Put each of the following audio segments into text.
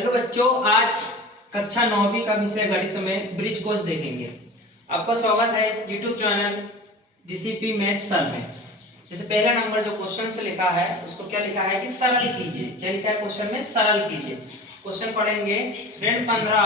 Hello बच्चों, आज कक्षा 9वीं का विषय गणित में ब्रिज कोर्स देखेंगे। आपका स्वागत है YouTube channel DCP maths sir में। जैसे पहला नंबर जो क्वेश्चन से लिखा है उसको क्या लिखा है कि सरल कीजिए। क्या लिखा है क्वेश्चन में? सरल कीजिए। क्वेश्चन पढ़ेंगे ऋण 15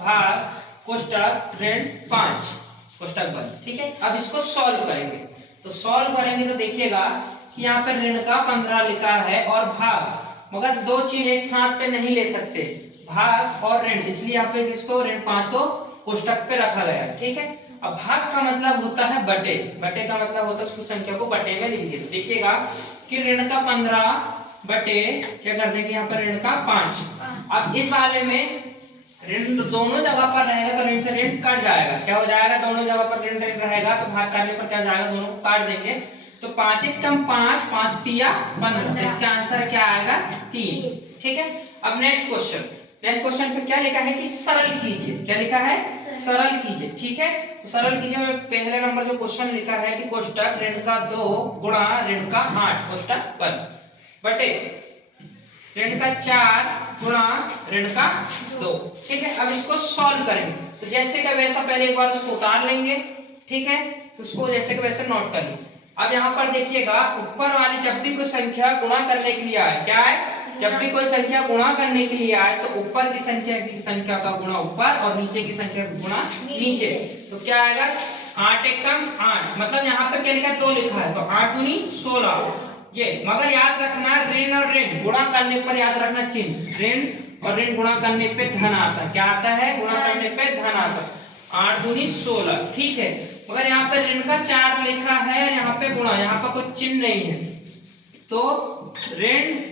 भाग कोष्टक ऋण 5 कोष्टक बंद। ठीक है, अब इसको सॉल्व करेंगे। तो सॉल्व करेंगे तो देखिएगा कि यहाँ पर ऋण का 15 लिखा है और भाग, मगर दो चीज एक साथ पे नहीं ले सकते, भाग और ऋण, इसलिए यहाँ पे इसको ऋण 5 को कोष्टक पे रखा गया है। ठीक है, अब भाग का मतलब होता है बटे, बटे का मतलब होता है उसको संख्या को बटे में लिख दिए। तो देखिएगा कि ऋण का 15 बटे क्या कर देंगे यहाँ पर ऋण का 5। अब इस वाले में ऋण दोनों जगह पर रहेगा तो ऋण से ऋण कट जाएगा। क्या हो जाएगा? दोनों जगह पर ऋण रहेगा तो भाग करने पर क्या हो जाएगा? दोनों को काट देंगे। तो 5 एक कम 5, 5 तिया 15। तो इसका आंसर क्या आएगा? 3। ठीक है, अब नेक्स्ट क्वेश्चन पे क्या लिखा है कि सरल कीजिए। क्या लिखा है? सरल कीजिए। ठीक है, तो सरल कीजिए में पहले नंबर जो क्वेश्चन लिखा है कि कोष्टक ऋण का 2 गुणा ऋण का 8 कोष्टक बंद बटे ऋण का 4 गुणा ऋण का 2। ठीक है, अब इसको सॉल्व करेंगे। तो जैसे का वैसा पहले एक बार उसको उतार लेंगे। ठीक है, तो उसको जैसे का वैसे नोट कर लीजिए। अब यहाँ पर देखिएगा ऊपर वाली जब भी कोई संख्या गुणा करने के लिए आए, क्या है? जब भी कोई संख्या गुणा करने के लिए आए तो ऊपर की संख्या का गुणा ऊपर और नीचे की संख्या का गुणा नीचे। तो क्या आएगा? 8 एक कम 8, मतलब यहाँ पर क्या लिखा है? 2 लिखा है, तो 8 दूनी 16 ये। मगर याद रखना ऋण और ऋण गुणा करने पर याद रखना चिन्ह, ऋण और ऋण गुणा करने पे धन आता है। क्या आता है? गुणा करने पे धन आता है। 8 दूनी 16। ठीक है, मगर यहाँ पे ऋण का 4 लिखा है, यहाँ पे गुणा, यहाँ पर कोई चिन्ह नहीं है, तो ऋण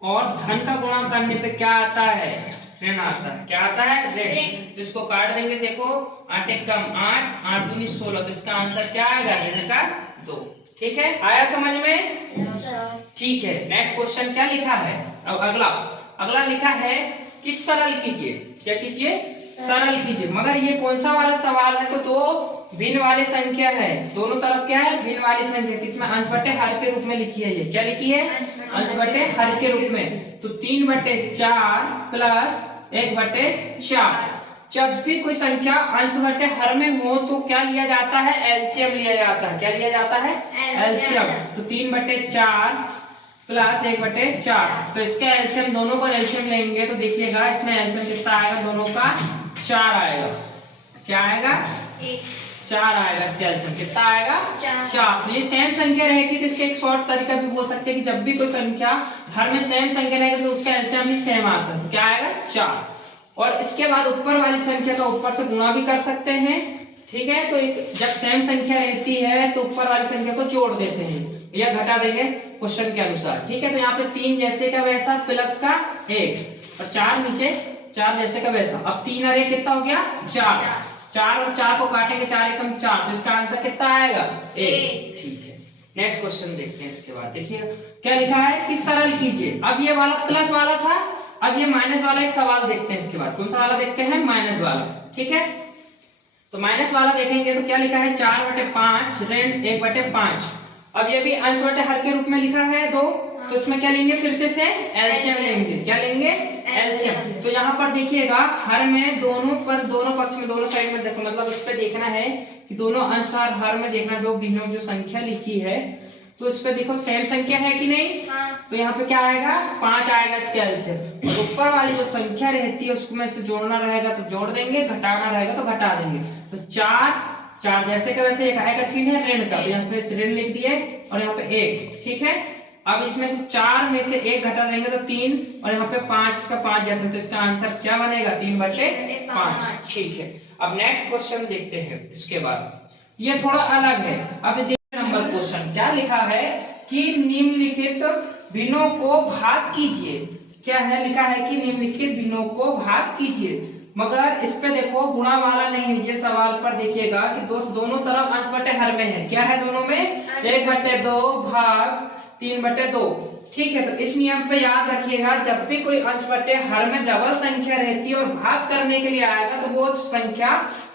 और धन का गुणा करने पे क्या आता है? ऋण आता है। क्या आता है? ऋण। तो इसको काट देंगे। देखो 8 एक कम 8, 8 दूनी 16। तो इसका आंसर क्या आएगा? ऋण का 2। ठीक है, आया समझ में? ठीक है, नेक्स्ट क्वेश्चन क्या लिखा है? अब अगला लिखा है कि सरल कीजिए। क्या कीजिए? सरल कीजिए। मगर ये कौन सा वाला सवाल है? तो दो भिन्न वाली संख्या है, दोनों तरफ क्या है? भिन्न वाली संख्या। किसमें? अंश बटे हर के रूप में लिखी है। ये क्या लिखी है? अंश बटे हर के रूप में। तो 3 बटे 4 प्लस 1 बटे 4। जब भी कोई संख्या अंश बटे हर में हो तो क्या लिया जाता है? एलसीएम लिया जाता है। क्या लिया जाता है? एलसीएम। तो 3 बटे 4 प्लस 1 बटे 4। तो इसका एलसीएम, दोनों का एलसीएम लेंगे तो देखिएगा इसमें एलसीएम कितना आएगा? दोनों का 4 आएगा। क्या आएगा? 4 आएगा। इसका एलसीएम कितना आएगा? 4। तो ये सेम संख्या रहेगी तो इसका एक शॉर्ट तरीका भी बोल सकते हैं कि जब भी कोई संख्या हर में सेम संख्या रहेगी तो उसका एलसीएम भी सेम आता है। तो क्या आएगा? 4। और इसके बाद ऊपर वाली संख्या का ऊपर से गुणा भी कर सकते हैं। ठीक है, तो जब सेम संख्या रहती है तो ऊपर वाली संख्या को जोड़ देते हैं या घटा देंगे क्वेश्चन के अनुसार। ठीक है, तो यहाँ पे 3 जैसे का वैसा प्लस का 1 और 4 नीचे 4 जैसे का वैसा। अब 3 और 1 कितना हो गया? 4। 4 और 4 को काटेंगे, 4 एकम 4। तो इसका आंसर कितना आएगा? 1। ठीक है, नेक्स्ट क्वेश्चन देखते हैं। इसके बाद देखिए क्या लिखा है कि सरल कीजिए। अब ये वाला प्लस वाला था, अब ये माइनस वाला एक सवाल देखते हैं। इसके बाद कौन सा वाला देखते हैं? माइनस वाला। ठीक है, तो माइनस वाला देखेंगे तो क्या लिखा है? 4 बटे 5 ऋण 1 बटे 5। अब ये भी अंश बटे हर के रूप में लिखा है 2, तो इसमें क्या लेंगे? फिर से एलसीएम लेंगे। क्या लेंगे? एलसीएम। तो यहाँ पर देखिएगा हर में दोनों पक्ष में, दोनों साइड में देखो, मतलब उस पर देखना है कि दोनों अंश और हर में देखना, दो भिन्न जो संख्या लिखी है तो इस पे देखो सेम संख्या है कि नहीं? तो यहाँ पे क्या आएगा? 5 आएगा इसके एलसीएम। और ऊपर वाली जो संख्या रहती है उसको में से जोड़ना रहेगा तो जोड़ देंगे, घटाना रहेगा तो घटा देंगे। तो 4 जैसे का वैसे एक आएगा चिन्ह है ऋण का, तो यहाँ पे ऋण लिख दिए और यहाँ पे 1। ठीक है, अब इसमें से 4 में से 1 घटा देंगे तो 3 और यहाँ पे 5 का 5 जैसे। तो इसका आंसर क्या बनेगा? 3 बटे 5। ठीक है, अब नेक्स्ट क्वेश्चन देखते हैं। इसके बाद ये थोड़ा अलग है। अब नंबर क्वेश्चन क्या लिखा है कि निम्नलिखित भिन्नों को भाग कीजिए। क्या है? लिखा है कि निम्नलिखित भिन्नों को भाग कीजिए, मगर इस पे देखो गुणा वाला नहीं है। ये सवाल पर देखिएगा कि दोनों तरफ अंश बटे हर में है। क्या है दोनों में? 1 बटे 2 भाग 3 बटे 2। ठीक है, तो इस नियम पे याद रखिएगा जब भी कोई अंश बटे हर में डबल संख्या रहती है और भाग करने के लिए आएगा तो वो संख्या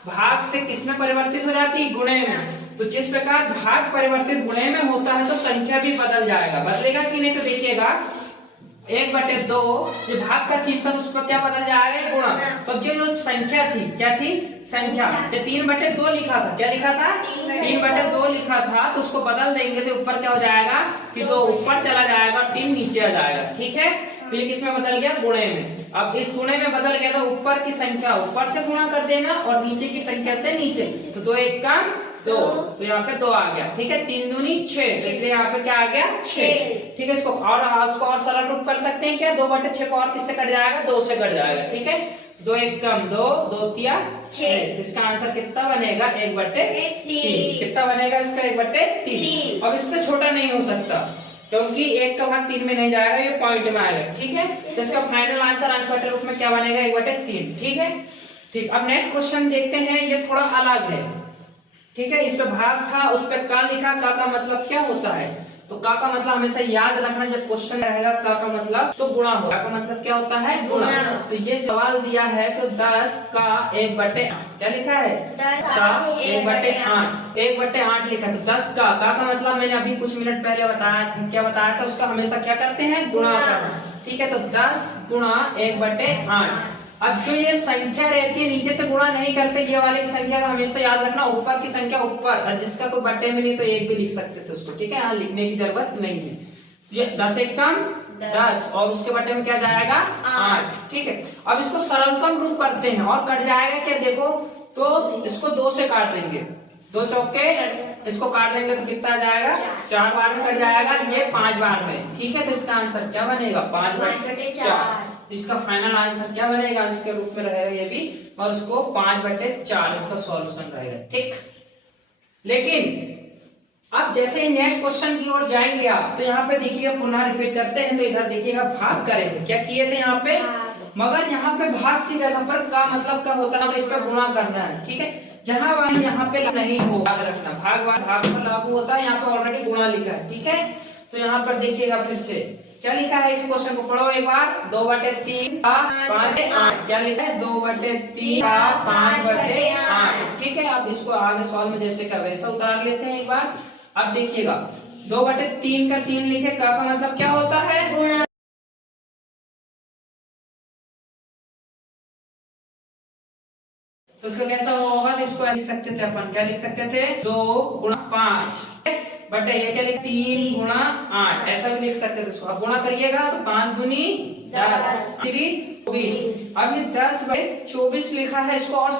भाग से किसमें परिवर्तित हो जाती है? गुणे में। तो जिस प्रकार भाग परिवर्तित गुणे में होता है तो संख्या भी बदल जाएगा। बदलेगा कि नहीं? तो देखिएगा 1/2 ये भाग का चिन्ह था, उस पर क्या बदल जाएगा, गुणा। तो अब जो संख्या थी, क्या थी, संख्या, ये 3/2 लिखा था, क्या लिखा था, 3/2 लिखा था, तो उसको बदल देंगे तो ऊपर क्या हो जाएगा कि 2 ऊपर चला जाएगा, 3 नीचे आ जाएगा, ठीक है। तो ये किसमें बदल गया, गुणे में। अब इस गुणे में बदल गया तो ऊपर की संख्या ऊपर से गुणा कर देना और नीचे की संख्या से नीचे, तो 2 1 का 2, तो यहाँ पे 2 आ गया, ठीक है। 3 दूनी 6, तो इसलिए यहाँ पे क्या आ गया, 6, ठीक है। इसको और सरल रूप कर सकते हैं क्या, 2/6 को और किससे कट जाएगा, 2 से कट जाएगा, ठीक है। 2 1 कम 2, 2 तिया 6, इसका आंसर कितना बनेगा, 1/3। कितना बनेगा इसका, 1/3। अब इससे छोटा नहीं हो सकता क्योंकि 1 का भाग 3 में नहीं जाएगा, ये पॉइंट में आएगा, ठीक है। तो इसका फाइनल आंसर अंश बटे रूप में क्या बनेगा, 1/3, ठीक है। ठीक, अब नेक्स्ट क्वेश्चन देखते हैं, ये थोड़ा अलग है, ठीक है। इस पे भाग था, उस पे का लिखा, का मतलब क्या होता है, तो का मतलब हमेशा याद रखना, जब क्वेश्चन रहेगा का मतलब तो गुणा हो, का मतलब क्या होता है, गुणा। तो ये सवाल दिया है तो 10 का 1/8, क्या लिखा है, 10 का 1/8, 1/8 लिखा। तो 10 का मतलब मैंने अभी कुछ मिनट पहले बताया था, क्या बताया था, उसका हमेशा क्या करते हैं, गुणा करना, ठीक है। तो 10 गुणा 1/8। अब जो ये संख्या रहती है नीचे से गुणा नहीं करते, ये वाले की संख्या का हमेशा याद रखना, ऊपर की संख्या ऊपर, और जिसका कोई बट्टे में नहीं तो 1 भी लिख सकते थे उसको, ठीक है, यहाँ लिखने की जरूरत नहीं है। ये 10 1 कम 10 और उसके बट्टे में क्या जाएगा, 8, ठीक है। अब इसको सरलतम रूप करते हैं और कट जाएगा क्या, देखो तो इसको 2 से काट देंगे, 2 चौके, इसको काट देंगे तो कितना जाएगा, 4 बार में कट जाएगा, ये 5 बार में, ठीक है। तो इसका आंसर क्या बनेगा, 5/4। इसका फाइनल आंसर क्या बनेगा, अंश के रूप में रहेगा ये भी, और उसको 5/4 इसका सॉल्यूशन रहेगा, ठीक। लेकिन अब जैसे ही नेक्स्ट क्वेश्चन की ओर जाएंगे आप, तो यहाँ पे देखिएगा, पुनः रिपीट करते हैं, तो इधर देखिएगा भाग करे थे, क्या किए थे यहाँ पे, मगर यहाँ पे भाग की जगह पर का मतलब क्या होता है, तो इस पर गुणा करना है, ठीक है। जहां वहां यहाँ पे नहीं हो, याद रखना, भाग पर लागू होता है, यहाँ पे ऑलरेडी गुणा लिखा है, ठीक है। तो यहाँ पर देखिएगा फिर से क्या लिखा है, इस क्वेश्चन को पढ़ो एक बार, 2/3 का 5/8, क्या लिखा है, 2/3 का 5/8, ठीक है। अब इसको आगे सॉल्व में जैसे का वैसा उतार लेते हैं एक बार। अब देखिएगा 2/3 का 3 लिखे, का मतलब क्या होता है, गुणा। तो इसका कैसा होगा, तो इसको लिख सकते थे अपन, क्या लिख सकते थे, 2 गुणा 5 बटे ये क्या लिख, 3 गुणा 8, ऐसा भी लिख सकते थे। अब गुणा करिएगा तो 5 दूनी 10, 3 20। अब ये 10/24 लिखा है, इसको और